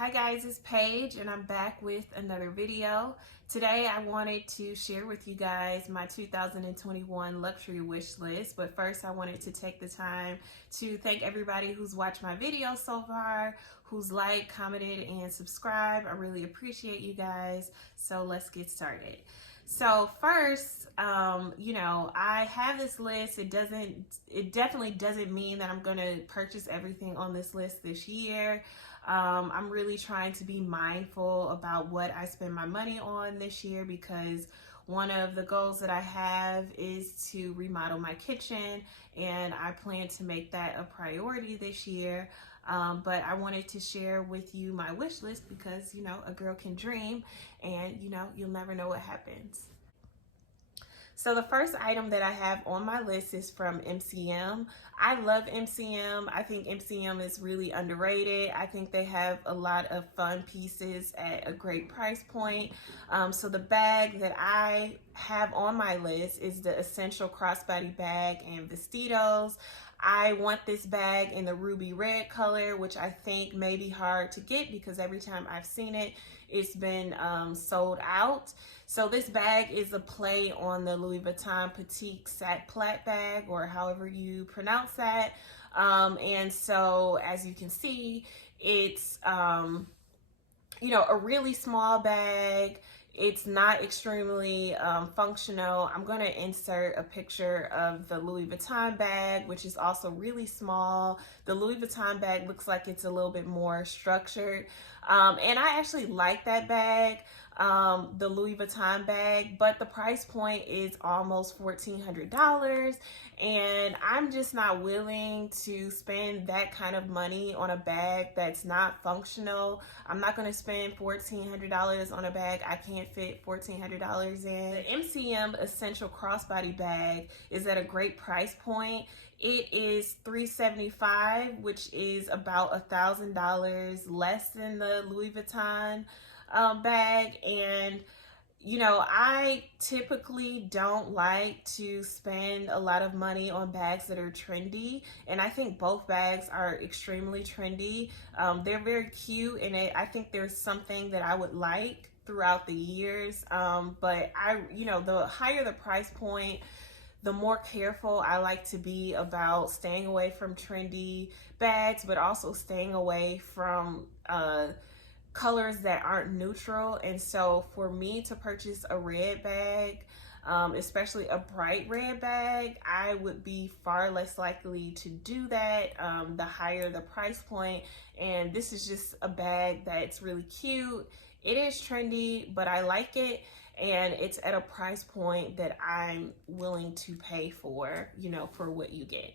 Hi guys, it's Paige and I'm back with another video. Today I wanted to share with you guys my 2021 luxury wish list, but first I wanted to take the time to thank everybody who's watched my video so far, who's liked, commented, and subscribed. I really appreciate you guys, so let's get started. So first, I have this list. It definitely doesn't mean that I'm gonna purchase everything on this list this year. I'm really trying to be mindful about what I spend my money on this year because one of the goals that I have is to remodel my kitchen, and I plan to make that a priority this year. But I wanted to share with you my wish list because, a girl can dream and, you'll never know what happens. So the first item that I have on my list is from MCM. I love MCM. I think MCM is really underrated. I think they have a lot of fun pieces at a great price point. So the bag that I have on my list is the Essential Crossbody bag in Visetos. I want this bag in the ruby red color, which I think may be hard to get because every time I've seen it, it's been sold out. So this bag is a play on the Louis Vuitton Petite Sac Plat bag, or however you pronounce that. And so as you can see, it's, a really small bag. It's not extremely functional. I'm going to insert a picture of the Louis Vuitton bag, which is also really small. The Louis Vuitton bag looks like it's a little bit more structured. And I actually like that bag, the Louis Vuitton bag, but the price point is almost $1,400. And I'm just not willing to spend that kind of money on a bag that's not functional. I'm not going to spend $1,400 on a bag I can't fit $1,400 in. The MCM Essential Crossbody bag is at a great price point. It is $375, which is about $1,000 less than the Louis Vuitton bag. And I typically don't like to spend a lot of money on bags that are trendy, and I think both bags are extremely trendy. They're very cute, and I think there's something that I would like throughout the years. But the higher the price point, the more careful I like to be about staying away from trendy bags, but also staying away from colors that aren't neutral. And so for me to purchase a red bag, especially a bright red bag, I would be far less likely to do that the higher the price point. And this is just a bag that's really cute. It is trendy, but I like it, and it's at a price point that I'm willing to pay for, for what you get.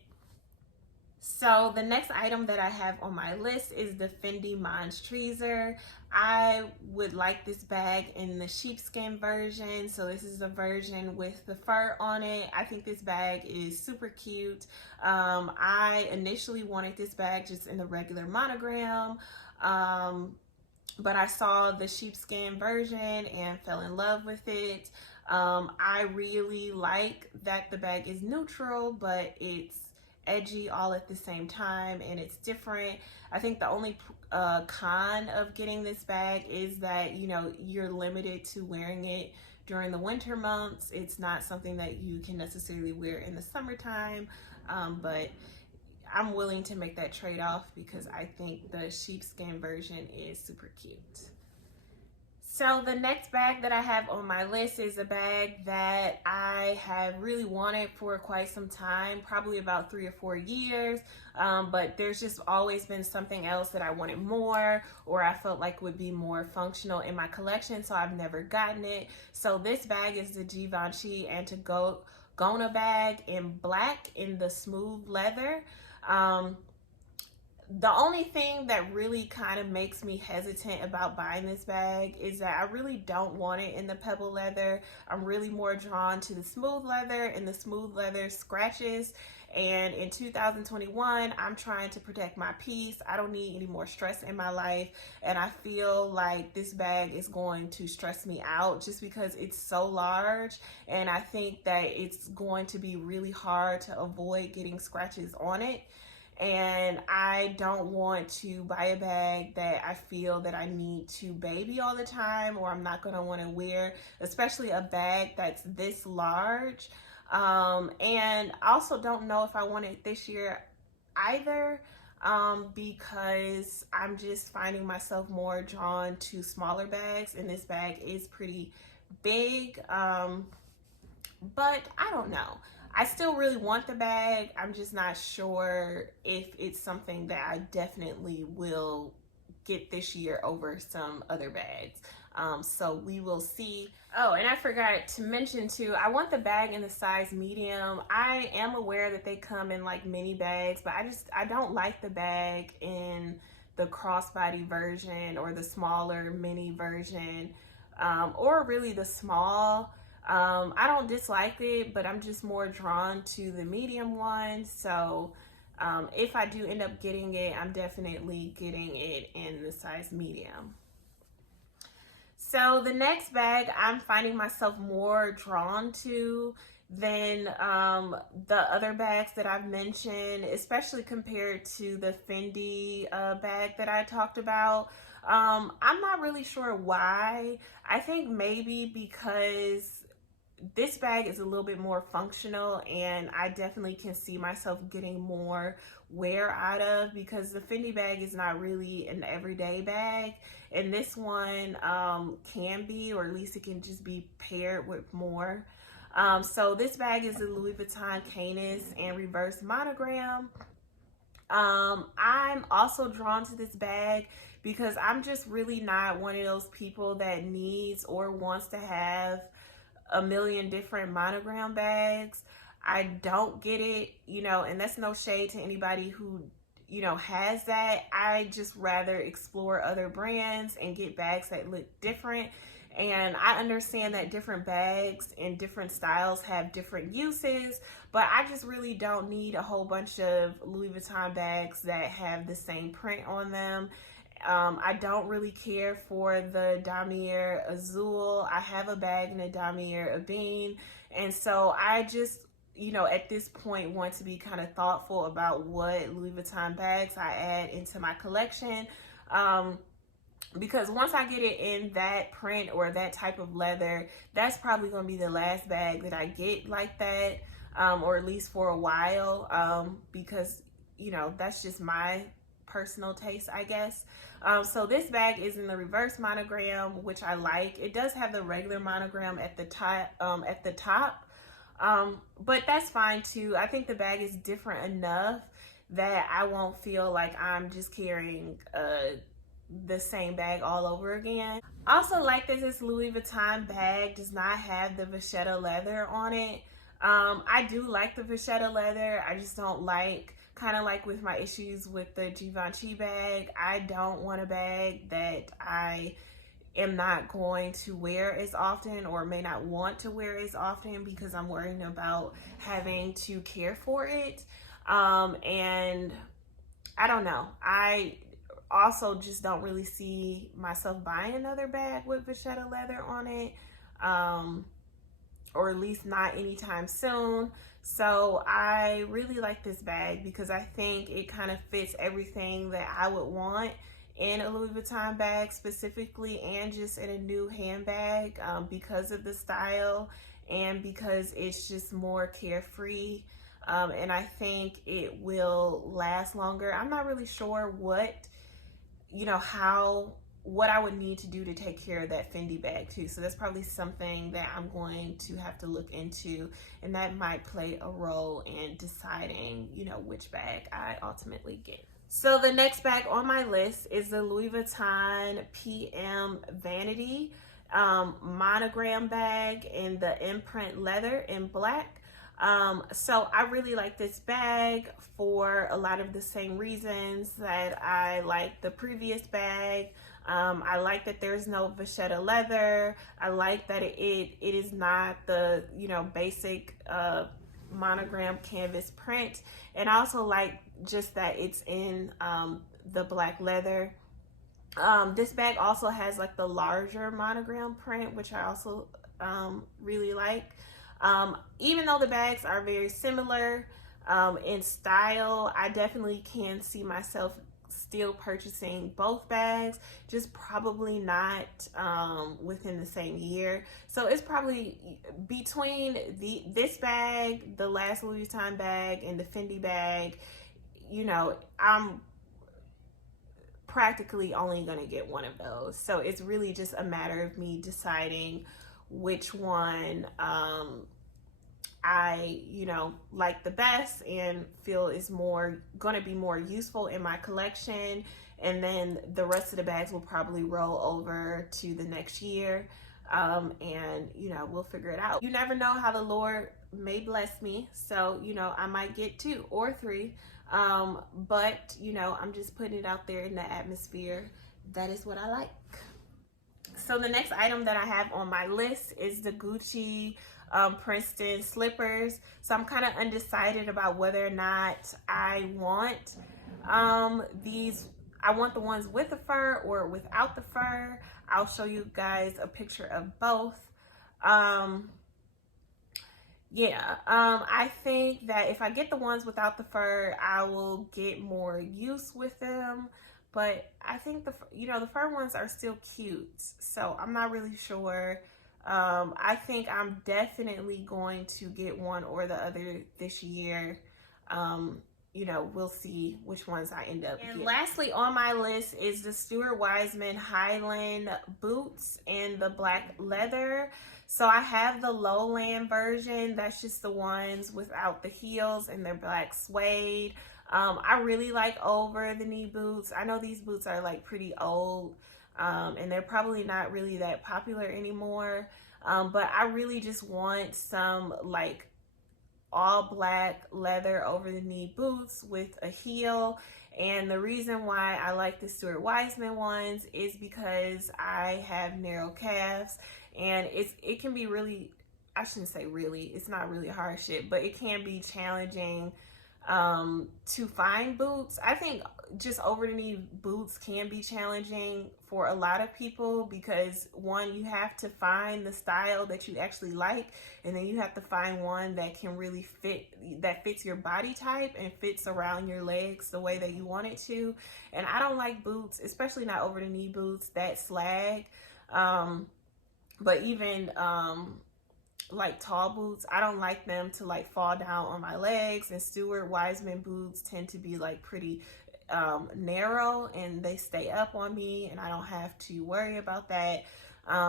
So the next item that I have on my list is the Fendi Mons Tresor. I would like this bag in the sheepskin version. So this is the version with the fur on it. I think this bag is super cute. I initially wanted this bag just in the regular monogram. But I saw the sheepskin version and fell in love with it. I really like that the bag is neutral, but it's edgy all at the same time, and it's different. I think the only con of getting this bag is that you're limited to wearing it during the winter months. It's not something that you can necessarily wear in the summertime, but I'm willing to make that trade-off because I think the sheepskin version is super cute. So the next bag that I have on my list is a bag that I have really wanted for quite some time, probably about 3 or 4 years, but there's just always been something else that I wanted more, or I felt like would be more functional in my collection, so I've never gotten it. So this bag is the Givenchy Antigona bag in black in the smooth leather. The only thing that really kind of makes me hesitant about buying this bag is that I really don't want it in the pebble leather. I'm really more drawn to the smooth leather, and the smooth leather scratches. And in 2021, I'm trying to protect my peace. I don't need any more stress in my life. And I feel like this bag is going to stress me out just because it's so large. And I think that it's going to be really hard to avoid getting scratches on it. and I don't want to buy a bag that I feel that I need to baby all the time, or I'm not going to want to wear, especially a bag that's this large. And I also don't know if I want it this year either, because I'm just finding myself more drawn to smaller bags, and this bag is pretty big. But I don't know. I still really want the bag. I'm just not sure if it's something that I definitely will get this year over some other bags. So we will see. Oh, and I forgot to mention too, I want the bag in the size medium. I am aware that they come in like mini bags, but I don't like the bag in the crossbody version or the smaller mini version, or really the small. I don't dislike it, but I'm just more drawn to the medium one. So if I do end up getting it, I'm definitely getting it in the size medium. So the next bag I'm finding myself more drawn to than the other bags that I've mentioned, especially compared to the Fendi bag that I talked about. I'm not really sure why. I think maybe because this bag is a little bit more functional, and I definitely can see myself getting more wear out of, because the Fendi bag is not really an everyday bag, and this one can be, or at least it can just be paired with more. So this bag is the Louis Vuitton Canis and reverse monogram. I'm also drawn to this bag because I'm just really not one of those people that needs or wants to have a million different monogram bags. I don't get it, you know, and that's no shade to anybody who, you know, has that. I just rather explore other brands and get bags that look different. And I understand that different bags and different styles have different uses, but I just really don't need a whole bunch of Louis Vuitton bags that have the same print on them. I don't really care for the Damier Azul. I have a bag in a Damier Ebene, and so I just, you know, at this point want to be kind of thoughtful about what Louis Vuitton bags I add into my collection, because once I get it in that print or that type of leather, that's probably going to be the last bag that I get like that, or at least for a while, because, you know, that's just my personal taste, I guess. So this bag is in the reverse monogram, which I like. It does have the regular monogram at the top, but that's fine too. I think the bag is different enough that I won't feel like I'm just carrying the same bag all over again. Also like this Louis Vuitton bag does not have the vachetta leather on it. I do like the vachetta leather. I just don't like, kind of like with my issues with the Givenchy bag, I don't want a bag that I am not going to wear as often, or may not want to wear as often, because I'm worrying about having to care for it. And I don't know. I also just don't really see myself buying another bag with vachetta leather on it, or at least not anytime soon. So I really like this bag because I think it kind of fits everything that I would want in a Louis Vuitton bag specifically, and just in a new handbag, because of the style and because it's just more carefree. And I think it will last longer. I'm not really sure what, you know, what I would need to do to take care of that Fendi bag too. So that's probably something that I'm going to have to look into, and that might play a role in deciding, you know, which bag I ultimately get. So the next bag on my list is the Louis Vuitton PM Vanity monogram bag in the Imprint leather in black. So I really like this bag for a lot of the same reasons that I like the previous bag. I like that there's no vachetta leather. I like that it is not the, you know, basic monogram canvas print. And I also like just that it's in the black leather. This bag also has like the larger monogram print, which I also really like. Even though the bags are very similar, In style, I definitely can see myself still purchasing both bags, just probably not within the same year. So it's probably between this bag, the last Louis Vuitton bag, and the Fendi bag. You know, I'm practically only going to get one of those. So it's really just a matter of me deciding which one I, you know, like the best and feel is more going to be more useful in my collection. And then the rest of the bags will probably roll over to the next year. And, you know, we'll figure it out. You never know how the Lord may bless me. So, you know, I might get 2 or 3. But, you know, I'm just putting it out there in the atmosphere. That is what I like. So the next item that I have on my list is the Gucci Princeton slippers. So I'm kind of undecided about whether or not I want these. I want the ones with the fur or without the fur. I'll show you guys a picture of both. I think that if I get the ones without the fur, I will get more use with them. But I think the fur ones are still cute. So I'm not really sure. I think I'm definitely going to get one or the other this year. You know, we'll see which ones I end up getting. And lastly on my list is the Stuart Weitzman Highland boots in the black leather. So I have the lowland version. That's just the ones without the heels, and they're black suede. I really like over the knee boots. I know these boots are like pretty old, and they're probably not really that popular anymore. But I really just want some like all black leather over the knee boots with a heel. And the reason why I like the Stuart Weitzman ones is because I have narrow calves, and it can be really, I shouldn't say really, it's not really hardship, but it can be challenging to find boots. I think just over the knee boots can be challenging for a lot of people because one, you have to find the style that you actually like, and then you have to find one that can really fits your body type and fits around your legs the way that you want it to. And I don't like boots, especially not over the knee boots that slag. But even like tall boots, I don't like them to like fall down on my legs, and Stuart Weitzman boots tend to be like pretty narrow, and they stay up on me, and I don't have to worry about that.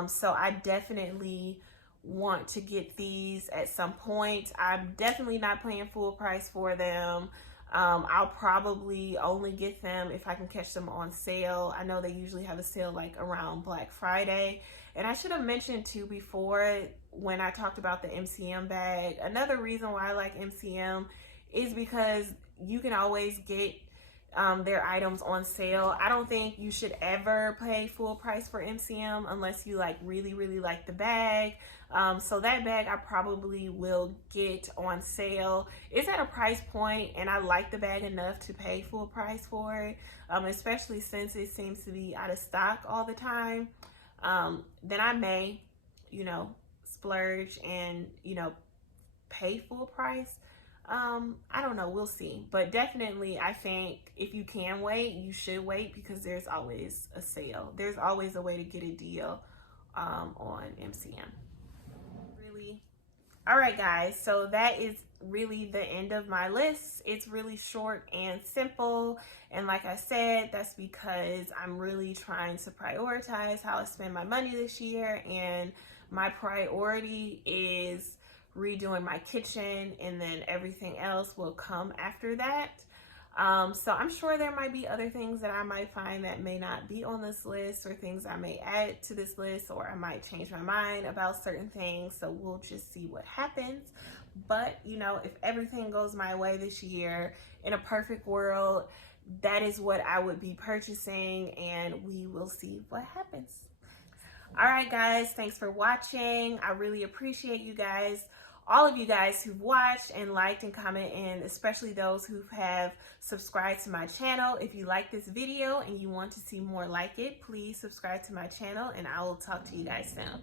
So I definitely want to get these at some point. I'm definitely not paying full price for them. I'll probably only get them if I can catch them on sale. I know they usually have a sale like around Black Friday. And I should have mentioned too before when I talked about the MCM bag, another reason why I like MCM is because you can always get their items on sale. I don't think you should ever pay full price for MCM unless you like really like the bag. So that bag I probably will get on sale. It's at a price point and I like the bag enough to pay full price for it, especially since it seems to be out of stock all the time. Then I may, you know, splurge and, you know, pay full price. I don't know, we'll see. But definitely I think if you can wait, you should wait because there's always a sale. There's always a way to get a deal on MCM. Really. All right, guys, so that is really the end of my list. It's really short and simple, and like I said, that's because I'm really trying to prioritize how I spend my money this year, and my priority is redoing my kitchen, and then everything else will come after that. So I'm sure there might be other things that I might find that may not be on this list, or things I may add to this list, or I might change my mind about certain things. So we'll just see what happens. But, you know, if everything goes my way this year, in a perfect world, that is what I would be purchasing, and we will see what happens. All right, guys, thanks for watching. I really appreciate you guys. All of you guys who've watched and liked and commented, and especially those who have subscribed to my channel. If you like this video and you want to see more like it, please subscribe to my channel, and I will talk to you guys soon.